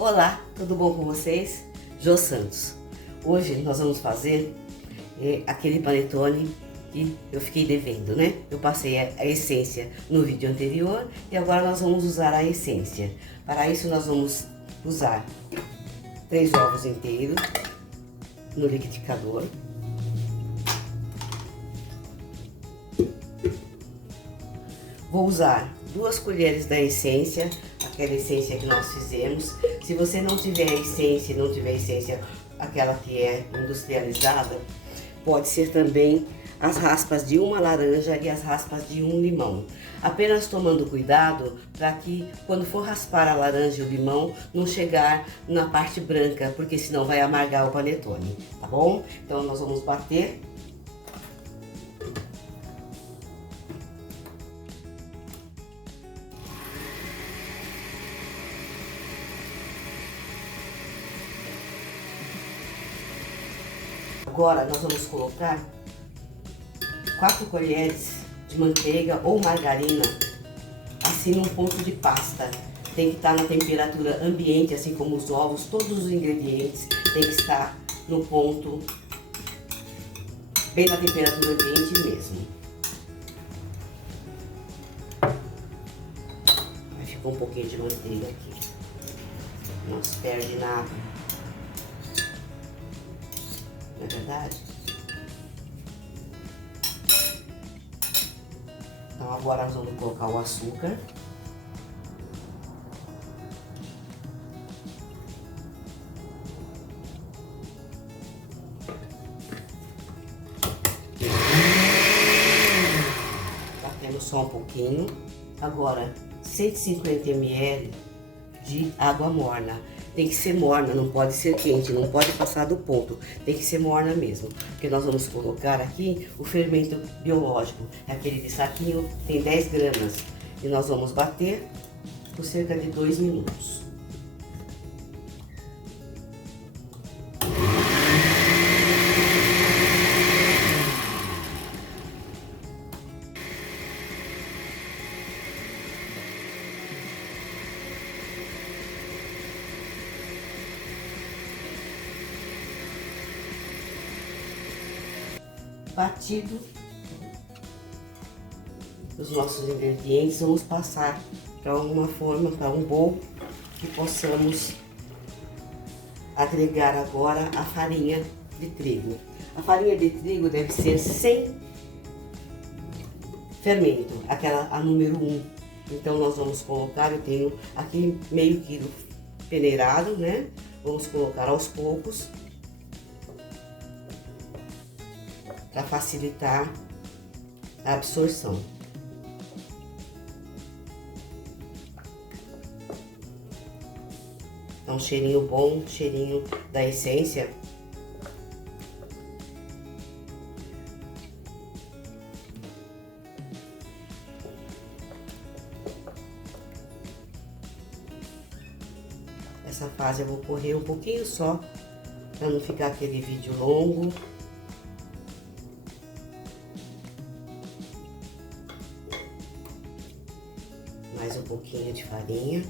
Olá, tudo bom com vocês? Jô Santos. Hoje nós vamos fazer aquele panetone que eu fiquei devendo, né? Eu passei a essência no vídeo anterior e agora nós vamos usar a essência. Para isso nós vamos usar 3 ovos inteiros no liquidificador. Vou usar 2 colheres da essência, aquela essência que nós fizemos. Se você não tiver essência, aquela que é industrializada, pode ser também as raspas de uma laranja e as raspas de um limão. Apenas tomando cuidado para que quando for raspar a laranja e o limão não chegar na parte branca, porque senão vai amargar o panetone, tá bom? Então nós vamos bater. Agora nós vamos colocar 4 colheres de manteiga ou margarina, assim num ponto de pasta. Tem que estar na temperatura ambiente, assim como os ovos, todos os ingredientes tem que estar no ponto, bem na temperatura ambiente mesmo. Aí ficou um pouquinho de manteiga aqui, não se perde nada. Não é verdade? Então agora nós vamos colocar o açúcar. Batendo só um pouquinho. Agora 150 ml de água morna. Tem que ser morna, não pode ser quente, não pode passar do ponto. Tem que ser morna mesmo, porque nós vamos colocar aqui o fermento biológico. É aquele de saquinho, tem 10 gramas. E nós vamos bater por cerca de 2 minutos. Batido os nossos ingredientes, vamos passar para uma forma, para um bowl, que possamos agregar agora a farinha de trigo. A farinha de trigo deve ser sem fermento, aquela a número 1. Então nós vamos colocar, eu tenho aqui meio quilo peneirado, né? Vamos colocar aos poucos, para facilitar a absorção. É um cheirinho bom, cheirinho da essência. Essa fase eu vou correr um pouquinho só, para não ficar aquele vídeo longo. Mais um pouquinho de farinha.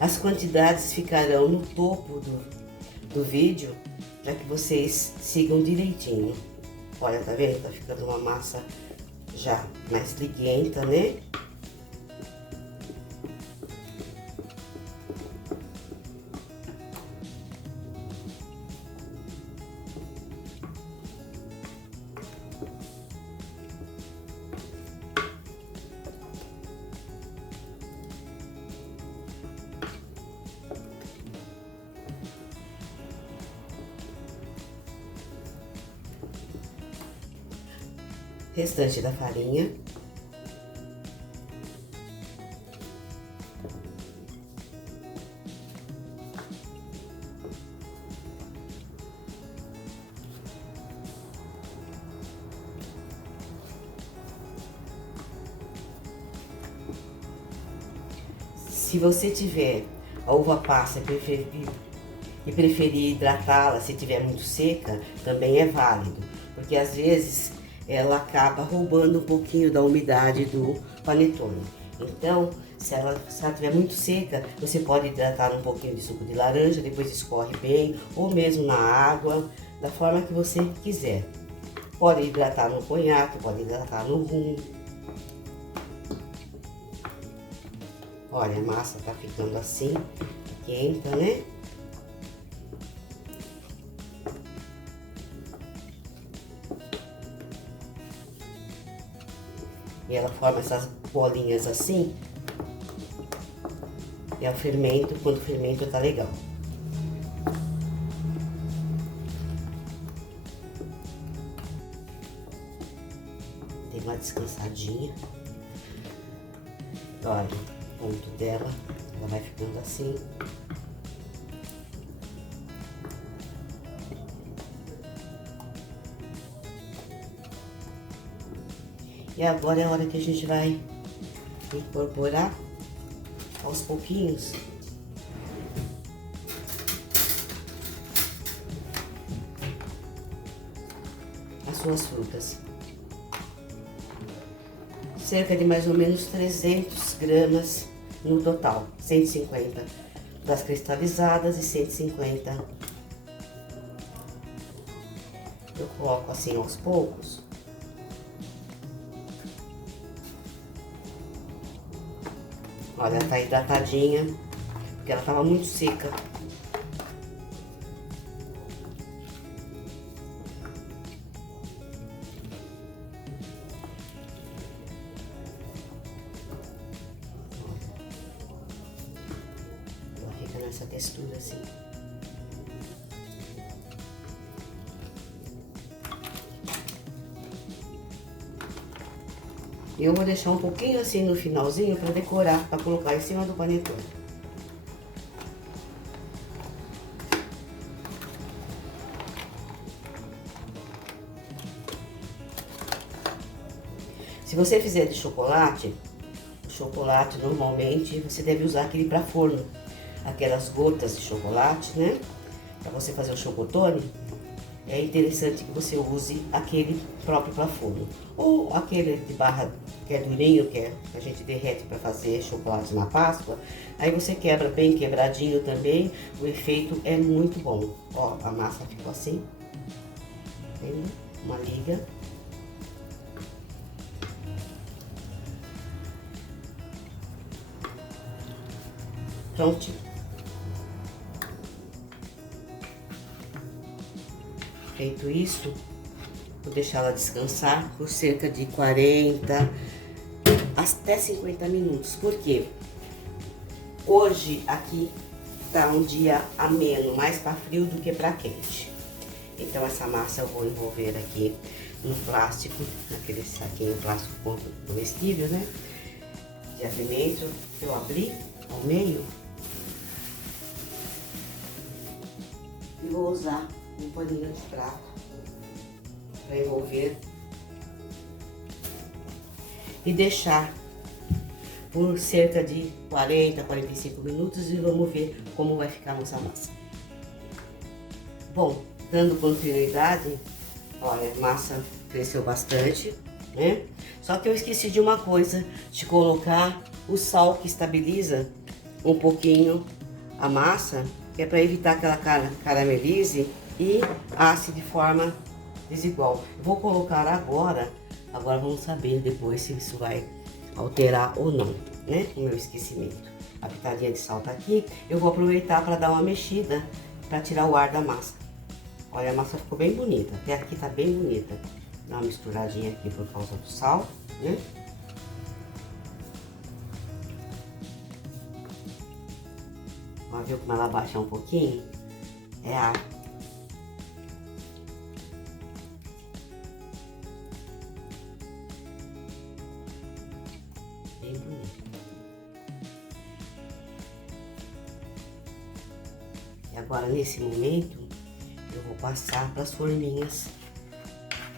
As quantidades ficarão no topo do vídeo, para que vocês sigam direitinho. Olha, tá vendo? Tá ficando uma massa já mais liguenta, né? Restante da farinha. Se você tiver a uva passa e preferir hidratá-la, se tiver muito seca, também é válido, porque às vezes ela acaba roubando um pouquinho da umidade do panetone. Então, se ela estiver muito seca, você pode hidratar um pouquinho de suco de laranja, depois escorre bem, ou mesmo na água, da forma que você quiser. Pode hidratar no conhaque, pode hidratar no rum. Olha, a massa tá ficando assim, quente, né? E ela forma essas bolinhas assim. É o fermento, quando o fermento tá legal. Tem uma descansadinha. Olha, o ponto dela, ela vai ficando assim. E agora é a hora que a gente vai incorporar aos pouquinhos as suas frutas. Cerca de mais ou menos 300 gramas no total, 150 das cristalizadas e 150 eu coloco assim aos poucos. Olha, ela tá hidratadinha, porque ela tava muito seca. Ela fica nessa textura assim. Eu vou deixar um pouquinho assim no finalzinho para decorar, para colocar em cima do panetone. Se você fizer de chocolate, o chocolate normalmente você deve usar aquele para forno, aquelas gotas de chocolate, né? Para você fazer o chocotone. É interessante que você use aquele próprio para forno. Ou aquele de barra que é durinho, que a gente derrete para fazer chocolate na Páscoa. Aí você quebra bem quebradinho também. O efeito é muito bom. Ó, a massa ficou assim. Tem uma liga. Prontinho. Feito isso, vou deixar ela descansar por cerca de 40 até 50 minutos. Por quê? Hoje aqui tá um dia ameno, mais para frio do que para quente. Então essa massa eu vou envolver aqui no plástico, naquele saquinho plástico comestível, né? De alimento, eu abri ao meio e vou usar um paninho de prato para envolver e deixar por cerca de 40 a 45 minutos e vamos ver como vai ficar a nossa massa. Bom, dando continuidade, olha, a massa cresceu bastante, né? Só que eu esqueci de uma coisa, de colocar o sal que estabiliza um pouquinho a massa, que é para evitar que ela caramelize e asse de forma desigual. Vou colocar agora vamos saber depois se isso vai alterar ou não, né? O meu esquecimento. A pitadinha de sal tá aqui, eu vou aproveitar para dar uma mexida, para tirar o ar da massa. Olha, a massa ficou bem bonita, até aqui tá bem bonita. Dá uma misturadinha aqui por causa do sal, né? Ó, viu como ela baixa um pouquinho? É ar. Bem bonito. E agora, nesse momento, eu vou passar para as forminhas.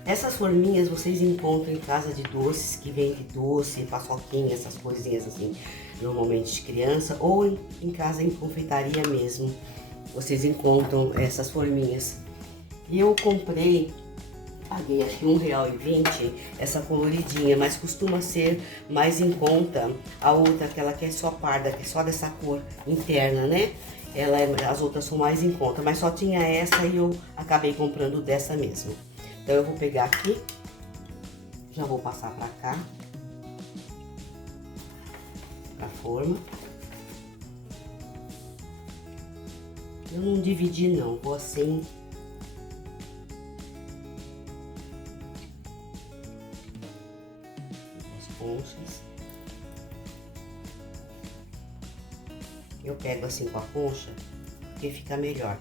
Essas forminhas vocês encontram em casa de doces, que vende doce, paçoquinha, essas coisinhas assim. normalmente de criança, ou em casa em confeitaria mesmo, vocês encontram essas forminhas. E eu comprei, paguei acho que R$1,20 essa coloridinha, mas costuma ser mais em conta a outra, aquela que é só parda, que é só dessa cor interna, né? As outras são mais em conta, mas só tinha essa e eu acabei comprando dessa mesmo. Então eu vou pegar aqui, já vou passar pra cá, pra forma. Eu não dividi não, vou assim. As conchas. Eu pego assim com a concha, porque fica melhor.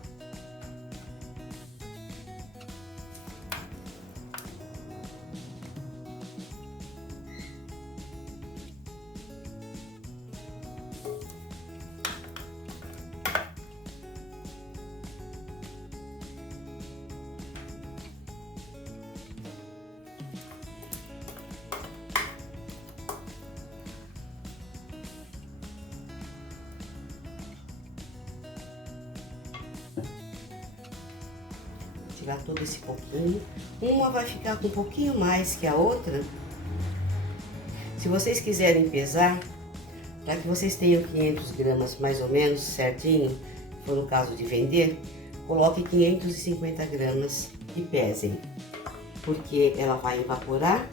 Tirar todo esse pouquinho. Uma vai ficar com um pouquinho mais que a outra. Se vocês quiserem pesar, para que vocês tenham 500 gramas mais ou menos certinho, se for no caso de vender, coloque 550 gramas e pesem, porque ela vai evaporar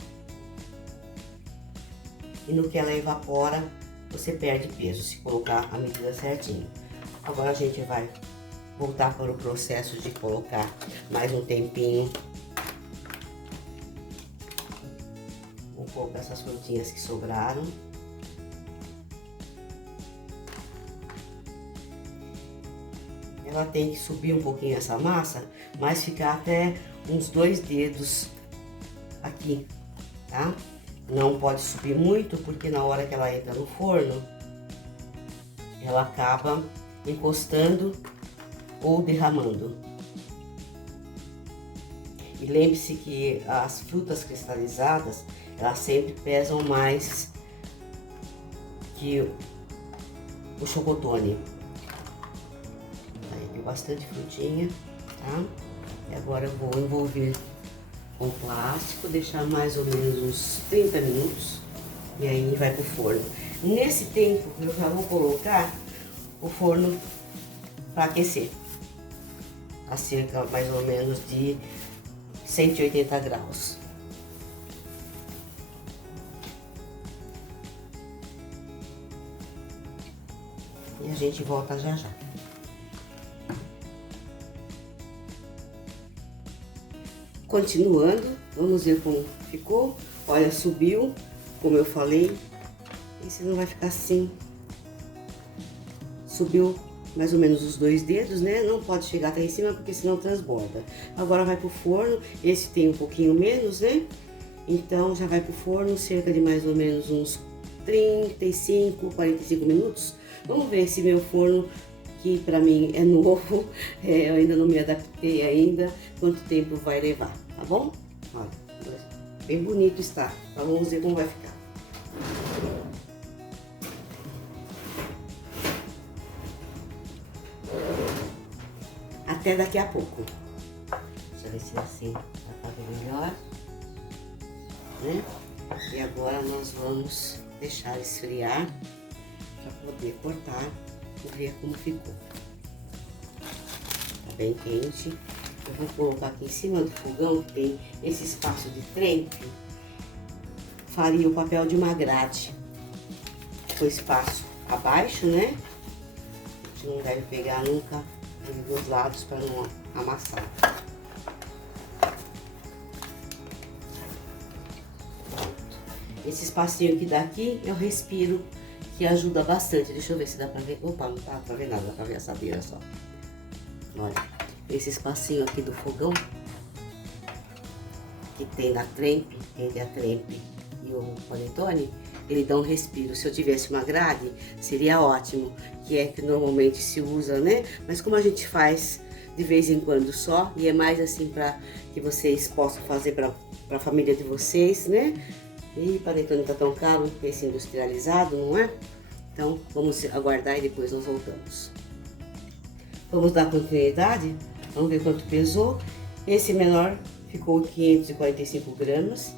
e no que ela evapora você perde peso se colocar a medida certinho. Agora a gente vai voltar para o processo de colocar mais um tempinho. Vou colocar essas frutinhas que sobraram. Ela tem que subir um pouquinho essa massa, mas ficar até uns 2 dedos aqui, tá? Não pode subir muito, porque na hora que ela entra no forno, ela acaba encostando ou derramando. E lembre-se que as frutas cristalizadas, elas sempre pesam mais que o chocotone. Aí tem bastante frutinha, tá? E agora eu vou envolver com plástico, deixar mais ou menos uns 30 minutos e aí vai pro forno. Nesse tempo eu já vou colocar o forno para aquecer a cerca mais ou menos de 180 graus. E a gente volta já já. Continuando, vamos ver como ficou. Olha, subiu, como eu falei. Esse não vai ficar assim. Subiu mais ou menos os 2 dedos, né? Não pode chegar até em cima, porque senão transborda. Agora vai pro forno. Esse tem um pouquinho menos, né? Então já vai pro forno cerca de mais ou menos uns 35, 45 minutos. Vamos ver se meu forno, que pra mim é novo, eu ainda não me adaptei ainda, quanto tempo vai levar, tá bom? Olha, bem bonito está. Então vamos ver como vai ficar. Até daqui a pouco. Deixa eu ver se assim vai ficar melhor, né? E agora nós vamos deixar esfriar para poder cortar e ver como ficou. Tá bem quente. Eu vou colocar aqui em cima do fogão, que tem esse espaço de trempe. Faria o papel de uma grade. Com espaço abaixo, né? A gente não deve pegar nunca dos lados para não amassar. Esse espacinho que dá aqui, eu respiro, que ajuda bastante. Deixa eu ver se dá pra ver. Opa, não dá pra ver nada, dá pra ver a assadeira só. Olha, esse espacinho aqui do fogão, que tem na trempe, entre a trempe e o panetone, ele dá um respiro. Se eu tivesse uma grade, seria ótimo, que é que normalmente se usa, né? Mas como a gente faz de vez em quando só, e é mais assim para que vocês possam fazer para a família de vocês, né? E panetone tá tão caro, esse industrializado, não é? Então, vamos aguardar e depois nós voltamos. Vamos dar continuidade, vamos ver quanto pesou. Esse menor ficou 545 gramas.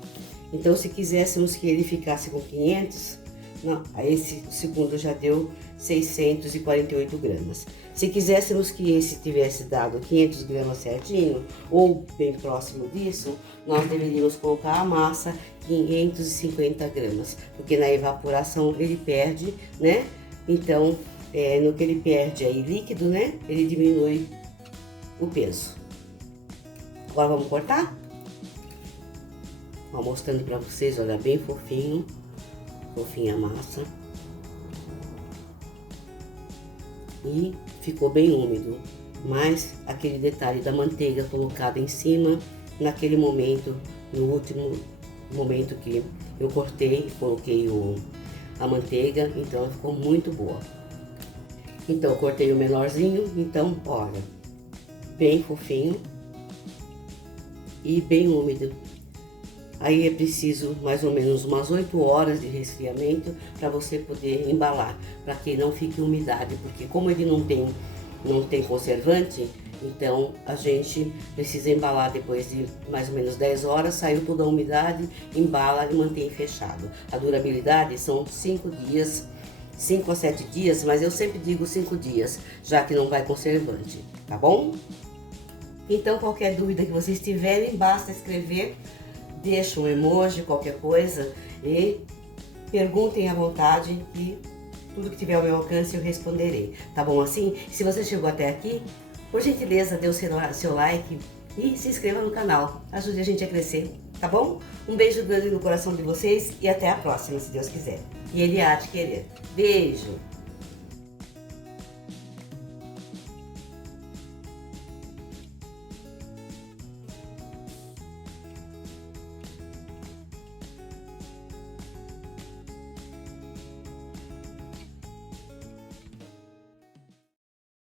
Então, se quiséssemos que ele ficasse com 500, não, esse segundo já deu 648 gramas. Se quiséssemos que esse tivesse dado 500 gramas certinho, ou bem próximo disso, nós deveríamos colocar a massa 550 gramas, porque na evaporação ele perde, né? Então, no que ele perde aí líquido, né? Ele diminui o peso. Agora vamos cortar? Ó, mostrando pra vocês, olha, bem fofinho. Fofinha a massa. E ficou bem úmido. Mas aquele detalhe da manteiga colocada em cima, naquele momento, no último momento que eu cortei, coloquei a manteiga, então ela ficou muito boa. Então, eu cortei o menorzinho, então, olha, bem fofinho e bem úmido. Aí é preciso mais ou menos umas 8 horas de resfriamento para você poder embalar, para que não fique umidade, porque como ele não tem conservante, então a gente precisa embalar depois de mais ou menos 10 horas, saiu toda a umidade, embala e mantém fechado. A durabilidade são 5 dias, 5 a 7 dias, mas eu sempre digo 5 dias, já que não vai conservante, tá bom? Então, qualquer dúvida que vocês tiverem, basta escrever, deixa um emoji, qualquer coisa, e perguntem à vontade e tudo que tiver ao meu alcance eu responderei, tá bom assim? Se você chegou até aqui, por gentileza, dê o seu like e se inscreva no canal, ajude a gente a crescer, tá bom? Um beijo grande no coração de vocês e até a próxima, se Deus quiser. E Ele há de querer. Beijo!